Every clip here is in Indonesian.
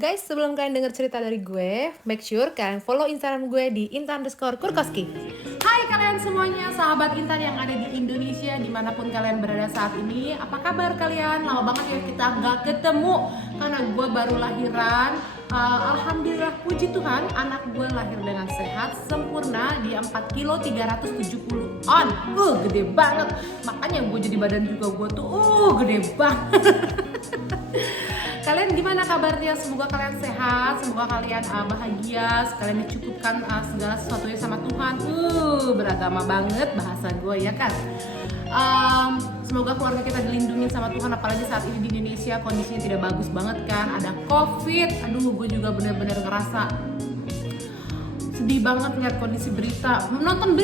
Guys, sebelum kalian denger cerita dari gue, make sure kalian follow Instagram gue di @intan_kurkoski. Hai kalian semuanya, sahabat Intan yang ada di Indonesia, dimanapun kalian berada saat ini. Apa kabar kalian? Lama banget ya kita nggak ketemu, karena gue baru lahiran. Alhamdulillah, puji Tuhan, anak gue lahir dengan sehat, sempurna. Dia 4 kilo 370 on. Gede banget. Makanya gue jadi badan juga gue tuh, gede banget. Kalian gimana kabarnya? Semoga kalian sehat, semoga kalian bahagia, kalian dicukupkan segala sesuatunya sama Tuhan. Beragama banget bahasa gue ya kan. Semoga keluarga kita dilindungi sama Tuhan, apalagi saat ini di Indonesia kondisinya tidak bagus banget kan. Ada COVID. Aduh, gue juga benar-benar ngerasa sedih banget lihat kondisi berita. Makin nonton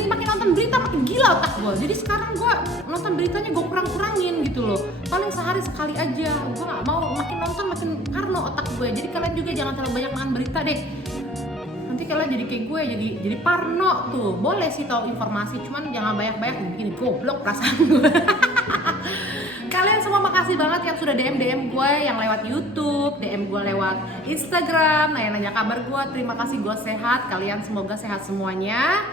berita makin gila otak gue. Jadi sekarang gue nonton beritanya gue kurangin gitu loh. Paling sehari sekali aja. Gue nggak mau makin nonton makin parno otak gue. Jadi kalian juga jangan terlalu banyak makan berita deh. Nanti kalian jadi kayak gue, jadi parno tuh. Boleh sih tahu informasi, cuman jangan banyak-banyak bikin goblok perasaan gue. Kalian semua makasih banget yang sudah DM gue, yang lewat YouTube, DM gue lewat Instagram, nanya-nanya kabar gue. Terima kasih, gue sehat. Kalian semoga sehat semuanya.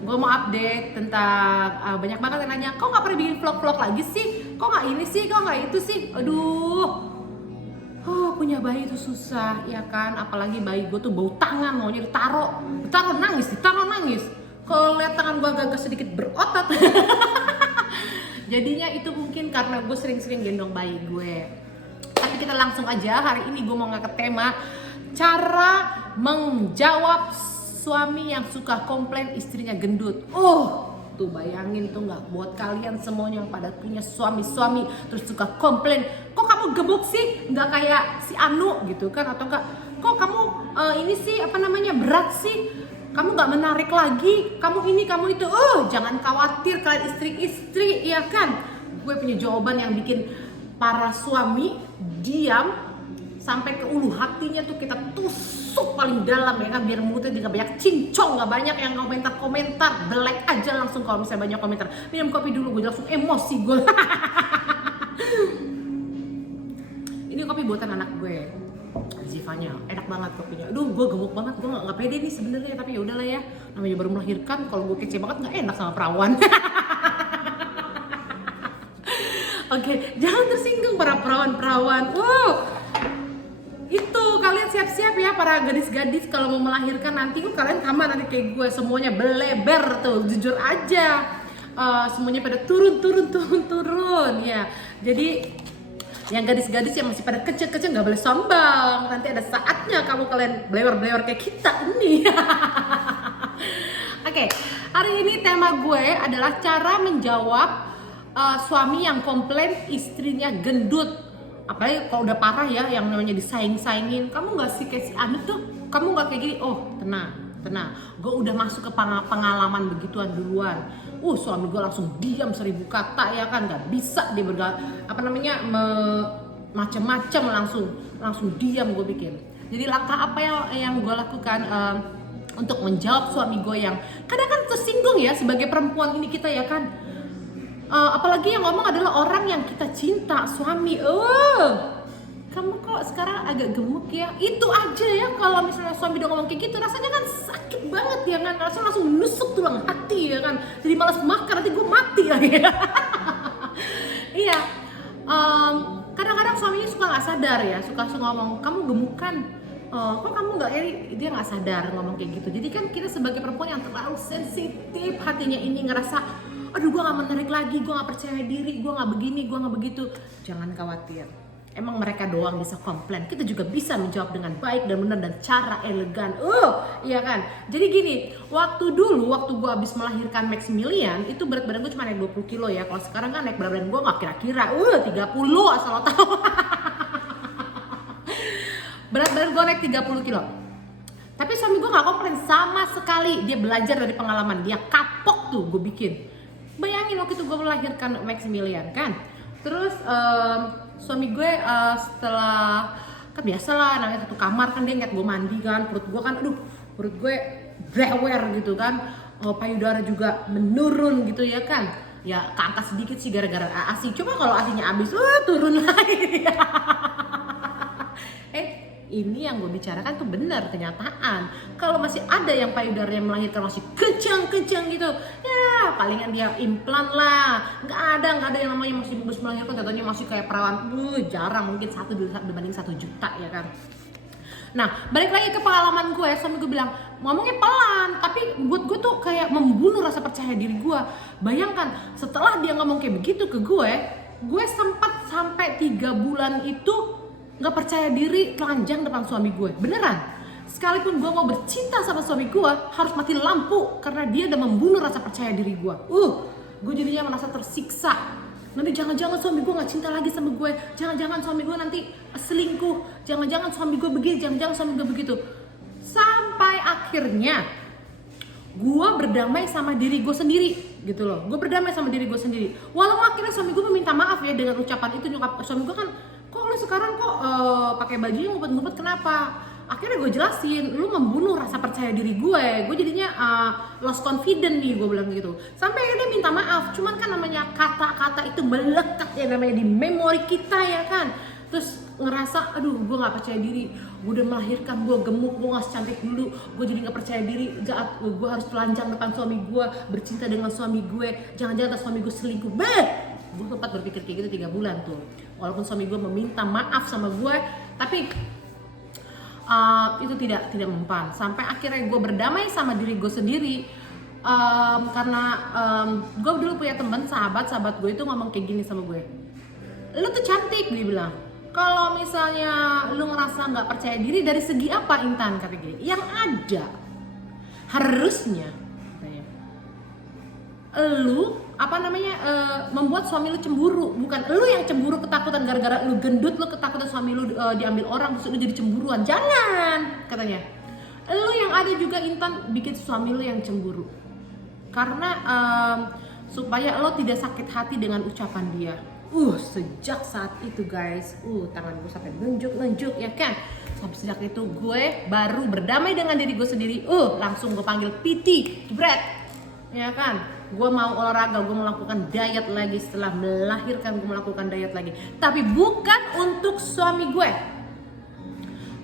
Gue mau update tentang banyak banget yang nanya, kok nggak pernah bikin vlog-vlog lagi sih? Kok nggak ini sih? Kok nggak itu sih? Aduh, punya bayi itu susah, ya kan? Apalagi bayi gue tuh bau tangan, maunya ditaruh nangis. Kalau lihat tangan gue agak sedikit berotot. Jadinya itu mungkin karena gue sering-sering gendong bayi gue. Tapi kita langsung aja, hari ini gue mau ngangkat tema cara menjawab suami yang suka komplain istrinya gendut. Tuh bayangin tuh nggak, buat kalian semuanya yang pada punya suami terus suka komplain, kok kamu gemuk sih, nggak kayak si Anu gitu kan, atau enggak kok kamu ini sih berat sih, kamu nggak menarik lagi, kamu ini kamu itu. Jangan khawatir kalian istri-istri, ya kan. Gue punya jawaban yang bikin para suami diam sampai ke ulu hatinya tuh kita tusuk paling dalam, ya kan, biar mulutnya juga banyak cincong, nggak banyak yang komentar delek aja langsung. Kalau misalnya banyak komentar, minum kopi dulu, gue langsung emosi gue. Ini kopi buatan anak gue, Zivanya, enak banget kopinya. Aduh, gue gemuk banget, gue nggak pede nih sebenarnya, tapi ya udahlah ya, namanya baru melahirkan. Kalau gue kece banget nggak enak sama perawan. Oke, jangan tersinggung para perawan-perawan. Itu kalian siap-siap ya para gadis-gadis kalau mau melahirkan nanti. Kalian kamar nanti kayak gue, semuanya beleber tuh, jujur aja. Semuanya pada turun ya. Jadi yang gadis-gadis yang masih pada kecil-kecil nggak boleh sombong. Nanti ada saatnya kalian belewer-belewer kayak kita ini. Oke, hari ini tema gue adalah cara menjawab suami yang komplain istrinya gendut. Apalagi kalau udah parah ya, yang namanya disaing-saingin. Kamu nggak sih kayak si Anu tuh, kamu nggak kayak gini. Tenang, gue udah masuk ke pengalaman begituan duluan. Suami gue langsung diam 1000 kata, ya kan, nggak bisa dia macem-macem, langsung diam gue bikin. Jadi langkah apa yang gue lakukan untuk menjawab suami gue yang kadang kan tersinggung ya, sebagai perempuan ini kita, ya kan. Apalagi yang ngomong adalah orang yang kita cinta, suami. Kamu kok sekarang agak gemuk ya? Itu aja ya, kalau misalnya suami udah ngomong kayak gitu, rasanya kan sakit banget ya kan, rasanya langsung nusuk tulang hati, ya kan. Jadi malas makan, nanti gue mati lagi. Iya, kadang-kadang suaminya suka nggak sadar ya, suka ngomong kamu gemukan. Kok kamu nggak dia nggak sadar ngomong kayak gitu. Jadi kan kita sebagai perempuan yang terlalu sensitif hatinya ini ngerasa, aduh gue gak menarik lagi, gue gak percaya diri, gue gak begini, gue gak begitu. Jangan khawatir, emang mereka doang bisa komplain, kita juga bisa menjawab dengan baik dan benar dan cara elegan. Iya kan. Jadi gini, waktu gue habis melahirkan Maximilian, itu berat badan gue cuma naik 20 kilo ya. Kalau sekarang kan naik berat badan gue gak kira-kira 30, asal lo tahu. Berat badan gue naik 30 kilo. Tapi suami gue gak komplain sama sekali. Dia belajar dari pengalaman, dia kapok tuh gue bikin. Bayangin waktu itu gue melahirkan Maximilian kan. Terus suami gue setelah, kan biasalah namanya satu kamar kan, dia ngeliat gue mandi kan, perut gue brewer gitu kan, payudara juga menurun gitu ya kan. Ya keangkat sedikit sih gara-gara ASI. Coba kalau ASInya habis, turun lagi. ini yang gue bicarakan tuh benar, kenyataan. Kalau masih ada yang payudaranya melahirkan masih kencang gitu, ya palingan dia implan lah. Nggak ada yang namanya masih bagus melahirkan, contohnya masih kayak perawan, jarang, mungkin 1 dibanding 1 juta ya kan. Nah, balik lagi ke pengalaman gue, suami gue bilang, ngomongnya pelan, tapi buat gue tuh kayak membunuh rasa percaya diri gue. Bayangkan, setelah dia ngomong kayak begitu ke gue sempat sampai 3 bulan itu gak percaya diri, telanjang depan suami gue. Beneran, sekalipun gue mau bercinta sama suami gue, harus mati lampu, karena dia udah membunuh rasa percaya diri gue. Gue jadinya merasa tersiksa. Nanti jangan-jangan suami gue gak cinta lagi sama gue, jangan-jangan suami gue nanti selingkuh, jangan-jangan suami gue begini, jangan-jangan suami gue begitu. Sampai akhirnya gue berdamai sama diri gue sendiri gitu loh. Gue berdamai sama diri gue sendiri. Walaupun akhirnya suami gue meminta maaf ya dengan ucapan itu. Nyokap suami gue kan, kok lu sekarang kok pakai bajunya ngumpet-ngumpet, kenapa? Akhirnya gue jelasin, lu membunuh rasa percaya diri gue jadinya lost confident nih, gue bilang gitu. Sampai akhirnya minta maaf, cuman kan namanya kata-kata itu melekat ya, namanya di memori kita ya kan. Terus ngerasa, aduh gue gak percaya diri, gue udah melahirkan, gue gemuk, gue gak secantik dulu, gue jadi gak percaya diri, gue harus telanjang depan suami gue, bercinta dengan suami gue, jangan-jangan suami gue selingkuh. Gue sempat berpikir kayak gitu 3 bulan tuh, walaupun suami gue meminta maaf sama gue, tapi itu tidak mempan. Sampai akhirnya gue berdamai sama diri gue sendiri, karena gue dulu punya teman, sahabat gue itu ngomong kayak gini sama gue, lu tuh cantik, dia bilang. Kalau misalnya lu ngerasa nggak percaya diri dari segi apa, Intan, kata gini, yang ada harusnya katanya, lu membuat suami lu cemburu, bukan lu yang cemburu ketakutan gara-gara lu gendut, lu ketakutan suami lu diambil orang terus lu jadi cemburuan. Jangan, katanya. Lu yang ada juga, Intan, bikin suami lu yang cemburu. Karena supaya lo tidak sakit hati dengan ucapan dia. Sejak saat itu guys, tangan gue sampai lenjuk ya kan. Sampai sejak itu gue baru berdamai dengan diri gue sendiri. Langsung gue panggil PT, jebret, ya kan. Gue mau olahraga, gue melakukan diet lagi. Setelah melahirkan gue melakukan diet lagi. Tapi bukan untuk suami gue,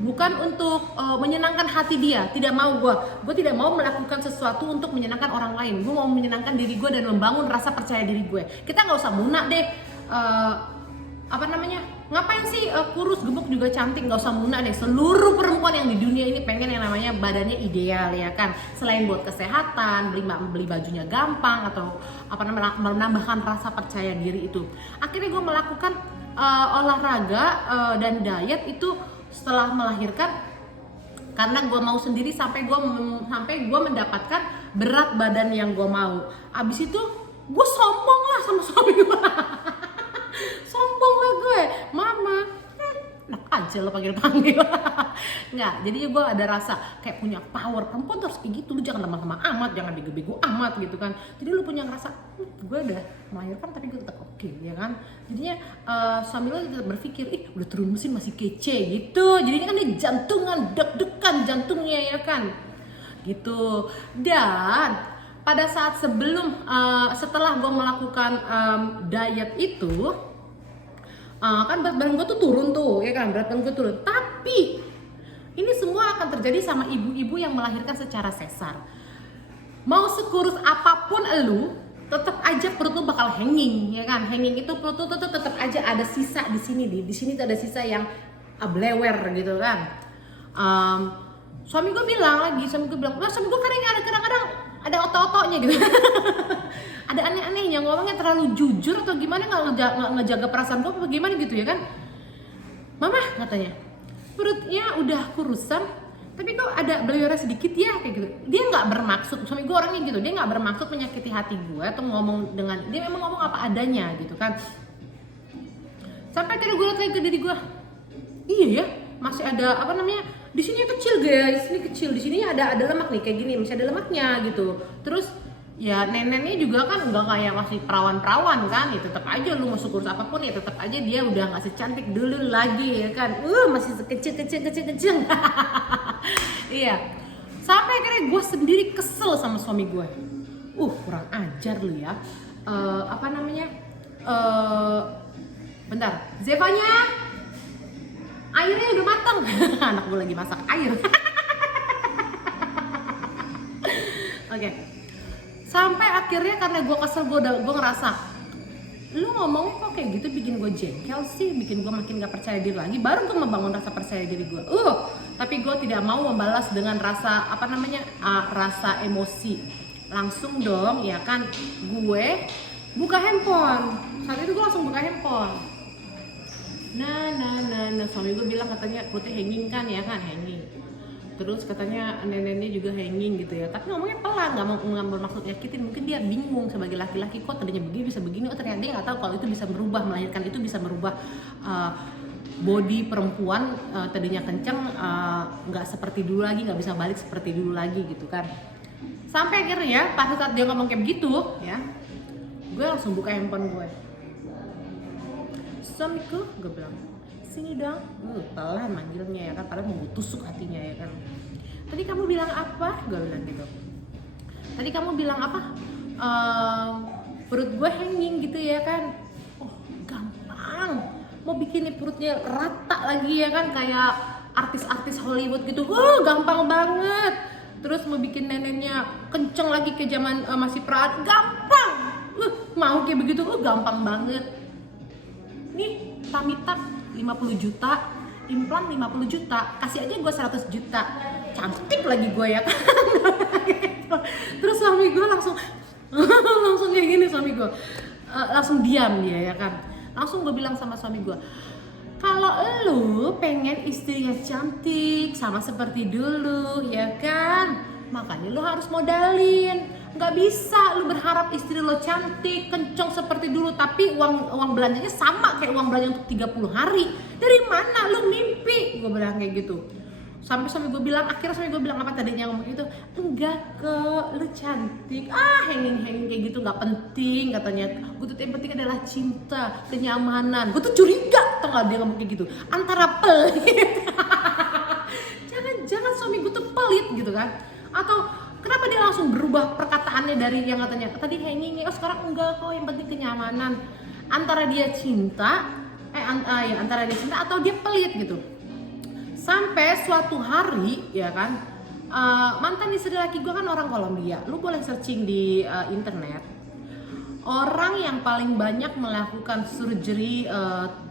bukan untuk menyenangkan hati dia. Tidak mau gue tidak mau melakukan sesuatu untuk menyenangkan orang lain. Gue mau menyenangkan diri gue dan membangun rasa percaya diri gue. Kita nggak usah muna deh, ngapain sih kurus gemuk juga cantik, nggak usah muna deh. Seluruh perempuan yang di dunia ini pengen yang namanya badannya ideal ya kan. Selain buat kesehatan, beli bajunya gampang, atau menambahkan rasa percaya diri itu. Akhirnya gue melakukan olahraga dan diet itu setelah melahirkan, karena gue mau sendiri, sampai gue mendapatkan berat badan yang gue mau. Abis itu gue sombong lah sama suami gue. Sombong lah gue, mama, enak aja lo panggil. Nggak, jadi gue ada rasa kayak punya power. Perempuan tuh harus kayak gitu, lu jangan lemah-lemah amat, jangan bego-bego amat gitu kan. Jadi lu punya ngerasa, gue udah melahirkan tapi gue tetap oke, ya kan. Jadinya suami lo tetap berpikir, udah turun mesin masih kece gitu. Jadinya kan dia jantungan, deg-degan jantungnya ya kan, gitu. Dan pada saat setelah gue melakukan diet itu, kan berat badan gue tuh turun tuh, ya kan, berat badan gue turun. Tapi ini semua akan terjadi sama ibu-ibu yang melahirkan secara sesar. Mau sekurus apapun lu, tetap aja perut lu bakal hanging, ya kan. Hanging itu perut lu tuh tetap aja ada sisa di sini, di sini tuh ada sisa yang blewer gitu kan. Suami gue bilang, wah suami gue kadang-kadang ada otot-ototnya gitu. Ada aneh-anehnya, ngomongnya terlalu jujur atau gimana, nggak ngejaga perasaan gue apa gimana gitu ya kan. Mama, katanya, perutnya udah kurusan tapi kok ada beliurnya sedikit ya, kayak gitu. Dia nggak bermaksud, suami gue orangnya gitu, dia nggak bermaksud menyakiti hati gue atau ngomong dengan, dia memang ngomong apa adanya gitu kan. Sampai akhirnya gue liat lagi ke diri gue, iya ya, masih ada di sini kecil guys, ini kecil, di sini ada lemak nih kayak gini, masih ada lemaknya gitu. Terus ya neneknya juga kan nggak kayak masih perawan-perawan kan, ya tetap aja lu mau kurus apapun ya tetap aja dia udah nggak secantik dulu lagi ya kan, masih kecil. Iya, sampai akhirnya gue sendiri kesel sama suami gue, kurang ajar lu ya, bentar, Zevanya, airnya udah matang. Anak gue lagi masak air. Oke. Sampai akhirnya karena gue kesel, gue ngerasa lu ngomongnya kok kayak gitu bikin gue jengkel sih, bikin gue makin gak percaya diri lagi. Baru gue membangun rasa percaya diri gue. Tapi gue tidak mau membalas dengan rasa rasa emosi. Langsung dong, ya kan, gue buka handphone. Saat itu gue langsung buka handphone. Nah, suami gue bilang katanya perutnya hanging kan, ya kan, hanging. Terus katanya neneknya juga hanging gitu ya, tapi ngomongnya pelan, nggak bermaksud nyakitin. Mungkin dia bingung sebagai laki-laki, kok tadinya begini bisa begini. Ternyata dia nggak tahu kalau itu bisa merubah, melahirkan itu bisa merubah body perempuan. Tadinya kenceng, nggak seperti dulu lagi, nggak bisa balik seperti dulu lagi gitu kan. Sampai akhirnya pada saat dia ngomong kayak begitu ya, gue langsung buka handphone gue. Suamiku, gue bilang, sini dong. Pelan manggilnya ya kan, padahal mau tusuk hatinya ya kan. Tadi kamu bilang apa? Gue bilang gitu. Tadi kamu bilang apa? Perut gue hanging gitu ya kan. Oh, gampang. Mau bikin perutnya rata lagi ya kan, kayak artis-artis Hollywood gitu. Gampang banget. Terus mau bikin neneknya kenceng lagi ke zaman masih perawat, gampang. Mau kayak begitu, gampang banget. Nih, Tamita 50 juta, implan 50 juta, kasih aja gue 100 juta, cantik lagi gue ya kan. Terus suami gue langsung kayak gini, suami gue langsung diam dia ya kan. Langsung gue bilang sama suami gue, kalau lu pengen istri yang cantik sama seperti dulu ya kan, makanya lu harus modalin. Nggak bisa lu berharap istri lo cantik, kenceng seperti dulu, tapi uang belanjanya sama kayak uang belanja untuk 30 hari. Dari mana lu mimpi? Gue bilang kayak gitu. Sampai suami gue bilang, akhirnya suami gue bilang apa tadinya ngomong gitu, enggak ke lu cantik, hanging kayak gitu nggak penting katanya. Gue tuh yang penting adalah cinta, kenyamanan. Gue tuh curiga, tau nggak dia ngomong kayak gitu, antara pelit. jangan suami gue tuh pelit gitu kan, atau kenapa dia langsung berubah perkataannya dari yang katanya tadi hanging, sekarang enggak kok, yang penting kenyamanan. Antara dia cinta, antara dia cinta atau dia pelit gitu. Sampai suatu hari ya kan, mantan istri laki gue kan orang Kolombia. Lu boleh searching di internet. Orang yang paling banyak melakukan surgery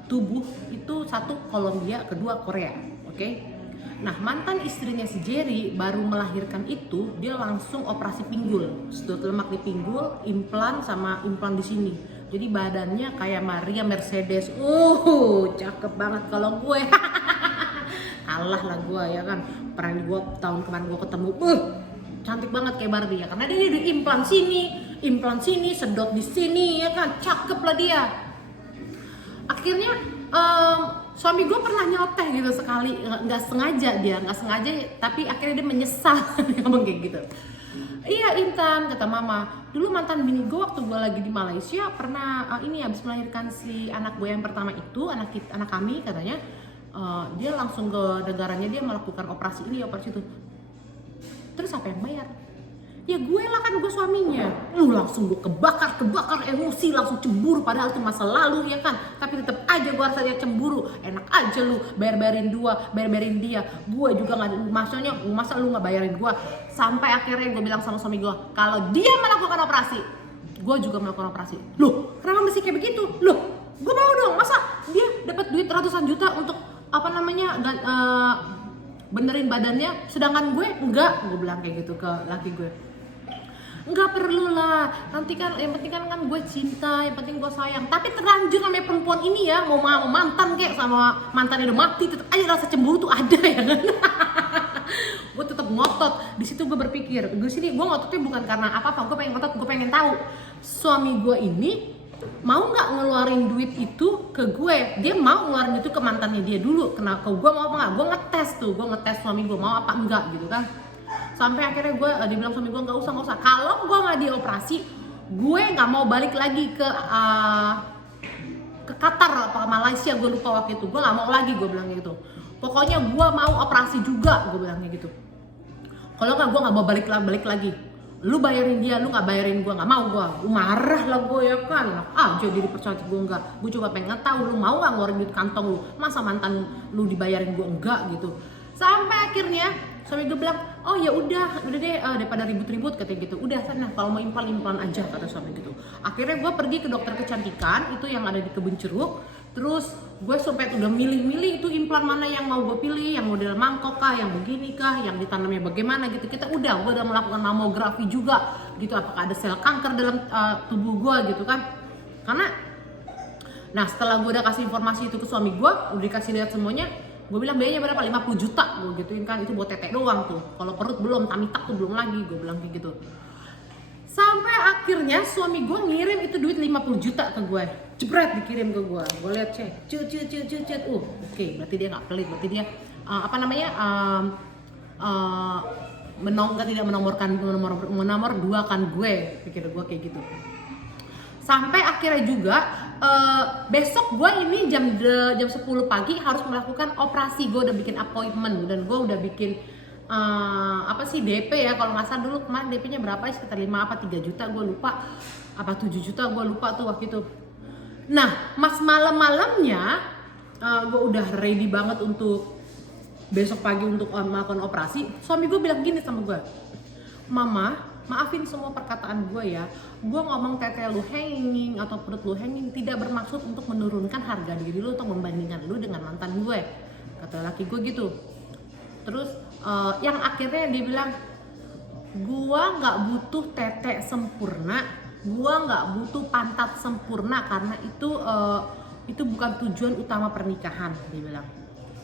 tubuh itu satu Kolombia, kedua Korea, oke? Nah, mantan istrinya si Jerry baru melahirkan itu, dia langsung operasi pinggul, sedot lemak di pinggul, implan sama implan di sini. Jadi badannya kayak Maria Mercedes. Cakep banget kalau gue. Kalah lah gue ya kan. Pernah gue tahun kemarin gue ketemu, cantik banget kayak Barbie ya, karena dia di implan sini, sedot di sini ya kan, cakep lah dia. Akhirnya suami gue pernah nyoteh gitu sekali, nggak sengaja, tapi akhirnya dia menyesal. Dia ngomong kayak gitu. Iya Intan, kata mama, dulu mantan bini gue waktu gue lagi di Malaysia pernah habis melahirkan si anak gue yang pertama itu, anak kami katanya, dia langsung ke negaranya, dia melakukan operasi ini, operasi itu. Terus siapa yang bayar? Ya gue lah kan, gue suaminya. Langsung gue kebakar emosi, langsung cemburu, padahal itu masa lalu ya kan. Tapi tetap aja gue rasanya cemburu. Enak aja lu bayarin dia. Gue juga nggak, maksudnya masa lu nggak bayarin gue. Sampai akhirnya gue bilang sama suami gue, kalau dia melakukan operasi, gue juga melakukan operasi. Loh, kenapa mesti kayak begitu? Loh, gue mau dong. Masa dia dapat duit ratusan juta untuk benerin badannya, sedangkan gue enggak. Gue bilang kayak gitu ke laki gue. Enggak perlu lah, nanti kan yang penting kan gue cinta, yang penting gue sayang. Tapi terlanjur namanya perempuan ini ya, mau mantan kayak sama mantannya udah mati, tetap aja rasa cemburu tuh ada ya kan. Gue tetap ngotot. Di situ gue berpikir, gue ngototnya bukan karena apa-apa, gue pengen ngotot, gue pengen tahu suami gue ini mau nggak ngeluarin duit itu ke gue. Dia mau ngeluarin itu ke mantannya dia dulu. Kenapa gue mau apa nggak? Gue ngetes suami gue mau apa enggak gitu kan. Sampai akhirnya dia bilang suami gue nggak usah. Kalau gue nggak dioperasi, gue nggak mau balik lagi ke Qatar atau Malaysia, gue lupa waktu itu. Gue nggak mau lagi, gue bilang gitu. Pokoknya gue mau operasi juga, gue bilang gitu. Kalau nggak, gue nggak mau balik lagi. lu bayarin dia, lu nggak bayarin gue, nggak mau gue, marah lah gue ya kan, enak aja diri percantik gue enggak, gue cuma pengen tahu lu mau nggak ngeluarin duit kantong lu, masa mantan lu dibayarin gue enggak gitu. Sampai akhirnya suami gue bilang, oh ya udah deh, daripada ribut-ribut katanya gitu, udah sana kalau mau implan aja kata suami gitu. Akhirnya gue pergi ke dokter kecantikan itu yang ada di Kebun Ceruk. Terus gue sampai udah milih-milih itu implan mana yang mau gue pilih, yang model mangkok kah, yang begini kah, yang ditanamnya bagaimana gitu. Gue udah melakukan mamografi juga gitu, apakah ada sel kanker dalam tubuh gue gitu kan. Karena nah setelah gue udah kasih informasi itu ke suami gue, udah dikasih lihat semuanya, gue bilang biayanya berapa, 50 juta gue gituin kan, itu buat tetek doang tuh, kalau perut belum, tummy tuck tuh belum lagi, gue bilang kayak gitu. Sampai akhirnya suami gue ngirim itu duit 50 juta ke gue, jebret dikirim ke gue lihat cek, cut, oke, berarti dia nggak pelit, berarti dia tidak menomor duakan gue, pikir gue kayak gitu. Sampai akhirnya juga besok gue ini jam 10 pagi harus melakukan operasi. Gue udah bikin appointment dan gue udah bikin DP ya, kalau nggak salah dulu kemarin DP-nya berapa ya, sekitar 5 apa 3 juta gue lupa, apa 7 juta gue lupa tuh waktu itu. Nah mas malam-malamnya gue udah ready banget untuk besok pagi untuk melakukan operasi. Suami gue bilang gini sama gue, mama maafin semua perkataan gue ya, gue ngomong tete lu hanging atau perut lu hanging tidak bermaksud untuk menurunkan harga diri lu atau membandingkan lu dengan mantan gue, kata laki gue gitu. Terus yang akhirnya dia bilang, gue nggak butuh tete sempurna, gue nggak butuh pantat sempurna, karena itu bukan tujuan utama pernikahan. Dia bilang,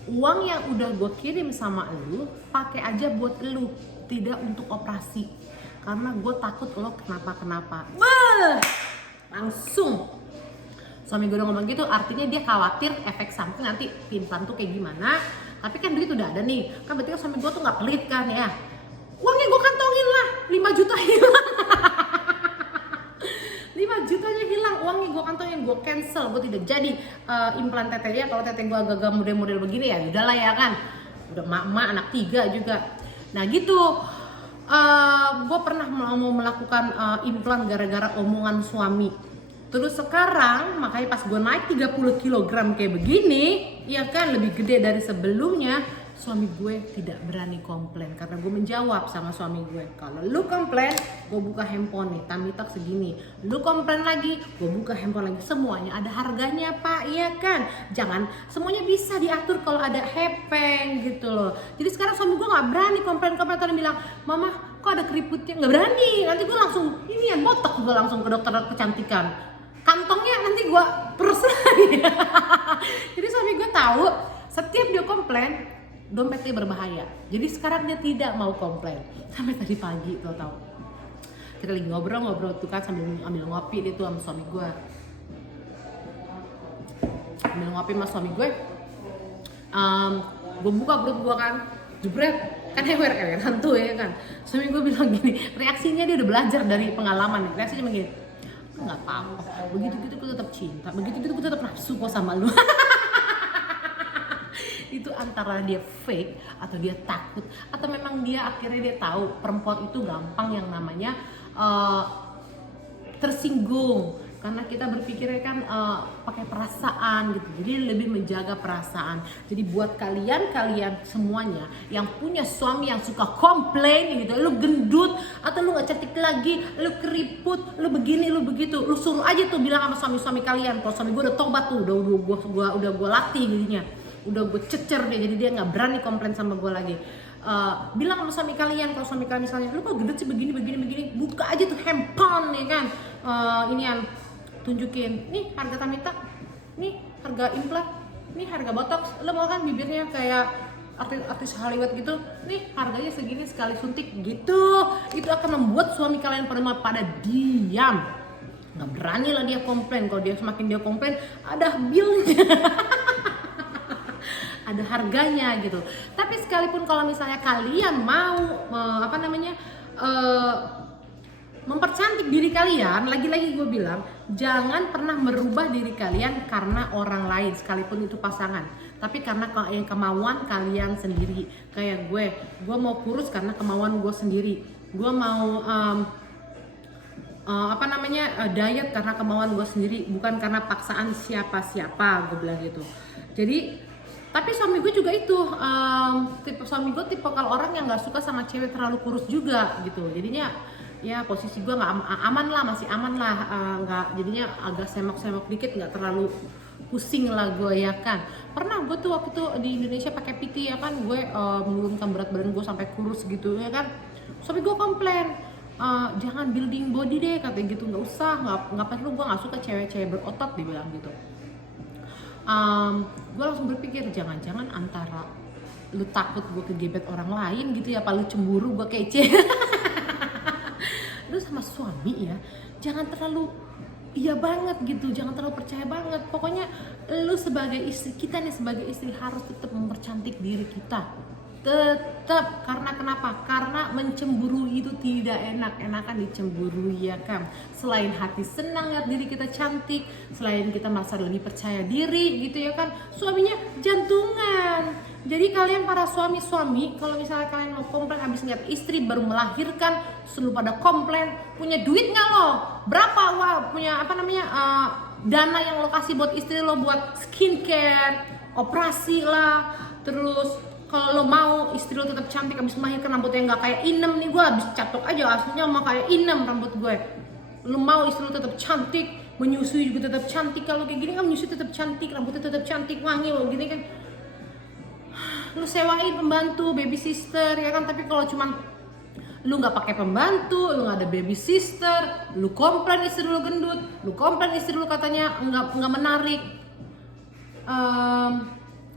uang yang udah gue kirim sama lu pakai aja buat lu, tidak untuk operasi, karena gue takut lo kenapa-kenapa. Langsung suami gue udah ngomong gitu, artinya dia khawatir efek samping nanti implan tuh kayak gimana. Tapi kan duit udah ada nih, kan berarti kan suami gue tuh gak pelit kan ya. Uangnya gue kantongin lah, 5 juta hilang. 5 jutanya hilang, uangnya gue kantongin, gue cancel, gue tidak jadi implan tete ya. Kalau tete gue agak-agak model-model begini ya udahlah ya kan, udah mak-mak anak 3 juga. Nah gitu, gue pernah mau melakukan implan gara-gara omongan suami. Terus sekarang makanya pas gue naik 30 kg kayak begini, ya kan lebih gede dari sebelumnya, suami gue tidak berani komplain karena gue menjawab sama suami gue, kalau lu komplain gue buka handphone nih, tummy tuck segini, lu komplain lagi gue buka handphone lagi, semuanya ada harganya pak, iya kan, jangan semuanya bisa diatur kalau ada hepeng gitu loh. Jadi sekarang suami gue nggak berani komplain dan bilang, mama kok ada keriputnya, nggak berani, nanti gue langsung ini yang botok, gue langsung ke dokter kecantikan, kantongnya nanti gue perus lagi. Jadi suami gue tahu setiap dia komplain dompetnya berbahaya, jadi sekarang dia tidak mau komplain. Sampai tadi pagi tahu kita lagi ngobrol tuh kan, sambil ambil ngopi dia tuh sama suami gue, ambil ngopi sama suami gue, gue buka perut gue kan, jebret kan, ewer-eweran tuh ya kan. Suami gue bilang gini, reaksinya dia udah belajar dari pengalaman, reaksinya begini, nggak apa-apa, begitu gitu gue tetap cinta, begitu gitu gue tetap nafsu kok sama lu. Itu antara dia fake atau dia takut, atau memang dia akhirnya dia tahu perempuan itu gampang yang namanya tersinggung, karena kita berpikirnya kan pakai perasaan gitu, jadi lebih menjaga perasaan. Jadi buat kalian semuanya yang punya suami yang suka komplain gitu, lu gendut atau lu nggak cantik lagi, lu keriput, lu begini lu begitu, lu suruh aja tuh bilang sama suami kalian, kalau suami gue udah tobat tuh, udah gue latih jadinya, udah gue cecer dia, jadi dia nggak berani komplain sama gue lagi. Bilang sama suami kalian, kalau suami kalian misalnya lu kok gendut sih begini, buka aja tuh handphone ya kan, inian tunjukin, nih harga tummy tuck, nih harga implan, nih harga botox, lo mau kan bibirnya kayak artis Hollywood gitu, nih harganya segini sekali suntik gitu. Itu akan membuat suami kalian pada diam, nggak berani lah dia komplain. Kalau dia semakin dia komplain, ada billnya. Ada harganya gitu. Tapi sekalipun kalau misalnya kalian mau mempercantik diri kalian, lagi-lagi gue bilang jangan pernah merubah diri kalian karena orang lain, sekalipun itu pasangan, tapi karena kemauan kalian sendiri. Kayak gue mau kurus karena kemauan gue sendiri. gue mau diet karena kemauan gue sendiri, bukan karena paksaan siapa-siapa, gue bilang gitu. Jadi tapi suami gue juga itu tipe suami gue tipe kalau orang yang nggak suka sama cewek terlalu kurus juga gitu. Jadinya ya posisi gue nggak aman lah, masih aman lah, nggak jadinya agak semok-semok dikit, nggak terlalu pusing lah gue ya kan. Pernah gue tuh waktu itu di Indonesia pakai PT ya kan, gue menurunkan berat badan gue sampai kurus gitu ya kan. Suami gue komplain, jangan building body deh katanya gitu, nggak usah, nggak perlu, gue nggak suka cewek-cewek berotot, dibilang gitu. Gue langsung berpikir jangan-jangan antara lu takut gue kegebet orang lain gitu ya, apa lu cemburu gue kece. Lu sama suami ya jangan terlalu iya banget gitu, jangan terlalu percaya banget. Pokoknya lu sebagai istri, kita nih sebagai istri harus tetap mempercantik diri kita, tetap. Karena kenapa? Karena mencemburui itu tidak enak, enakan dicemburui ya kan. Selain hati senang lihat diri kita cantik, selain kita merasa lebih percaya diri gitu ya kan, suaminya jantungan. Jadi kalian para suami-suami, kalau misalnya kalian mau komplain habis ngeliat istri baru melahirkan, selalu pada komplain, punya duit nggak lo? Berapa? Wah, punya dana yang lo kasih buat istri lo buat skincare, operasi lah, terus kalau lo mau istri lo tetap cantik habis melahirkan, rambutnya nggak kayak inem nih, gue habis catok aja aslinya mah kayak inem rambut gue. Lo mau istri lo tetap cantik, menyusui juga tetap cantik, kalau kayak gini kan menyusui tetap cantik, rambutnya tetap cantik, wangi lo gini kan. Lu sewain pembantu, baby sister ya kan. Tapi kalau cuman lu nggak pakai pembantu, lu nggak ada baby sister, lu komplain istri lu gendut, lu komplain istri lu katanya nggak menarik,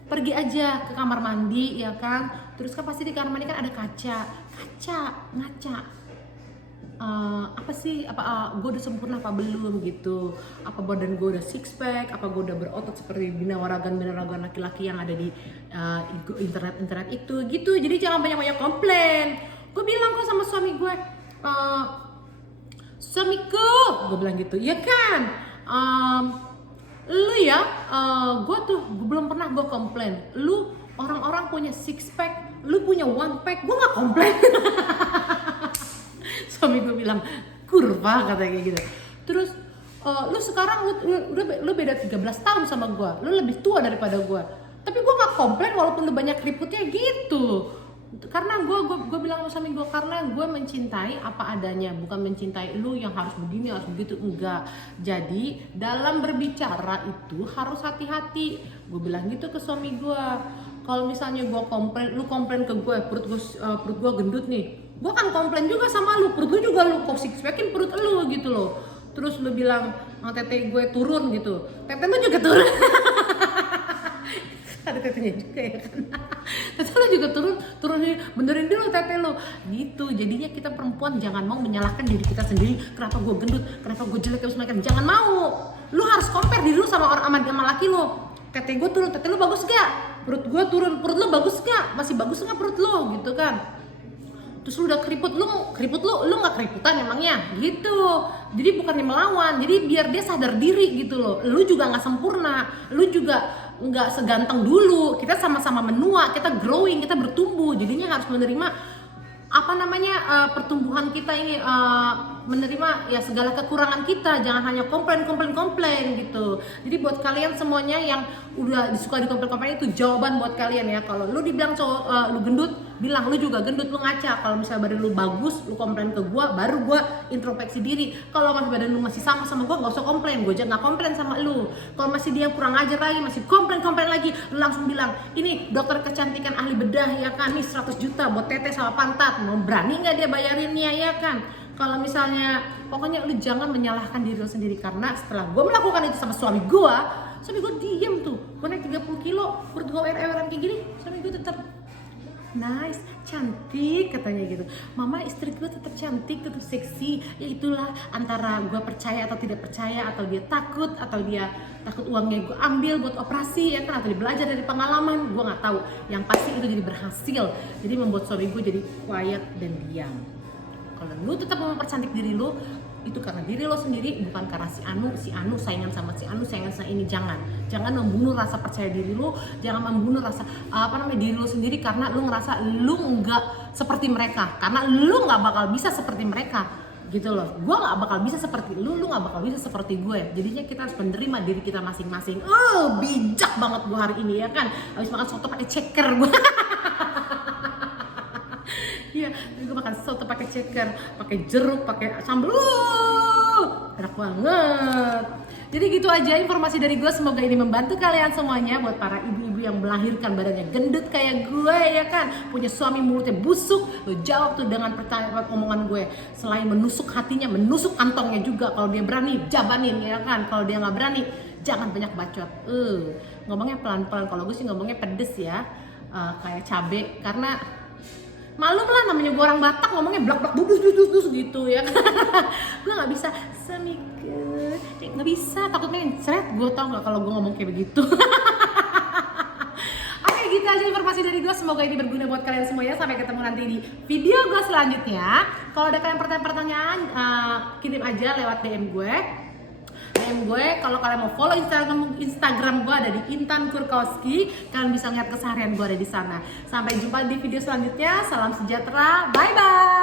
pergi aja ke kamar mandi ya kan. Terus kan pasti di kamar mandi kan ada ngaca gue udah sempurna apa belum gitu, apa badan gue udah six pack, apa gue udah berotot seperti binawaragan laki-laki yang ada di internet itu gitu. Jadi jangan banyak komplain. Gue bilang kok sama suami gue, suamiku, gue bilang gitu ya kan, lu ya, gue belum pernah gue komplain. Lu orang-orang punya six pack, lu punya one pack, gue nggak komplain. Suami gue bilang kurva katanya kayak gitu. Terus lu sekarang lu beda 13 tahun sama gue, lu lebih tua daripada gue, tapi gue nggak komplain walaupun lu banyak keriputnya gitu. Karena gue bilang sama suami gue, karena gue mencintai apa adanya, bukan mencintai lu yang harus begini harus begitu, enggak. Jadi dalam berbicara itu harus hati-hati. Gue bilang gitu ke suami gue. Kalau misalnya gue komplain, lu komplain ke gue perut gue gendut nih, gue kan komplain juga sama lu, perut lu juga lu kok six packin perut lu gitu loh. Terus lu bilang tete gue turun gitu, tete lu juga turun. Ada tetenya juga ya kan. Tete lu juga turun benerin dulu tete lu gitu. Jadinya kita perempuan jangan mau menyalahkan diri kita sendiri, kenapa gue gendut, kenapa gue jelek habis makan. Jangan mau. Lu harus compare diri lu sama orang sama laki lu. Tete gue turun, tete lu bagus gak? Perut gue turun, perut lu bagus gak? Masih bagus gak perut lu gitu kan. Terus lu udah keriput lu nggak keriputan emangnya gitu. Jadi bukannya melawan, jadi biar dia sadar diri gitu loh. Lu juga nggak sempurna, lu juga nggak seganteng dulu. Kita sama-sama menua, kita growing, kita bertumbuh. Jadinya harus menerima pertumbuhan kita ini, menerima ya segala kekurangan kita. Jangan hanya komplain gitu. Jadi buat kalian semuanya yang udah disuka di komplain itu jawaban buat kalian ya. Kalau lu dibilang cowok lu gendut, bilang lu juga gendut, lu ngaca. Kalau misalnya badan lu bagus, lu komplain ke gua, baru gua introspeksi diri. Kalau masih badan lu masih sama gua, gak usah komplain, gua jangan komplain sama lu. Kalau masih dia kurang ajar lagi, masih komplain lagi, lu langsung bilang, ini dokter kecantikan ahli bedah ya kan, nih 100 juta buat tete sama pantat, mau berani nggak dia bayarinnya ya kan. Kalau misalnya, pokoknya lu jangan menyalahkan diri lu sendiri. Karena setelah gue melakukan itu sama suami gue diem tuh. Gue naik 30 kilo, perut gue kayak gini, suami gue tetap nice, cantik katanya gitu. Mama istri gue tetap cantik, tetap seksi. Ya itulah antara gue percaya atau tidak percaya, atau dia takut uangnya gue ambil buat operasi ya kan, atau dia belajar dari pengalaman, gue nggak tahu. Yang pasti itu jadi berhasil. Jadi membuat suami gue jadi quiet dan diam. Kalau lu tetap mau mempercantik diri lu, itu karena diri lo sendiri, bukan karena si Anu saingan sama si Anu, saingan sama ini. Jangan membunuh rasa percaya diri lo, jangan membunuh rasa diri lo sendiri karena lo ngerasa lo nggak seperti mereka, karena lo nggak bakal bisa seperti mereka gitu loh. Gue nggak bakal bisa seperti lu nggak bakal bisa seperti gue. Jadinya kita harus menerima diri kita masing-masing. Bijak banget gue hari ini ya kan, habis makan soto pakai ceker gue. Iya, gue makan soto pakai ceker, pakai jeruk, pakai sambal. Enak banget. Jadi gitu aja informasi dari gue, semoga ini membantu kalian semuanya. Buat para ibu-ibu yang melahirkan badannya gendut kayak gue ya kan, punya suami mulutnya busuk, lo jawab tuh dengan pertanyaan omongan gue. Selain menusuk hatinya, menusuk kantongnya juga. Kalau dia berani, jabanin ya kan. Kalau dia nggak berani, jangan banyak bacot. Ngomongnya pelan-pelan, kalau gue sih ngomongnya pedes ya, kayak cabe, karena malum lah, namanya gue orang Batak ngomongnya blak-blak dus gitu ya. Gue nggak bisa semikir, nggak bisa, takutnya seret gue, tau nggak kalau gue ngomong kayak begitu. Oke, gitu aja informasi dari gue, semoga ini berguna buat kalian semuanya. Sampai ketemu nanti di video gue selanjutnya. Kalau ada kalian pertanyaan, kirim aja lewat DM gue. Kalau kalian mau follow Instagram gue ada di Intan Kurkowski, kalian bisa lihat keseharian gue ada di sana. Sampai jumpa di video selanjutnya. Salam sejahtera, bye bye.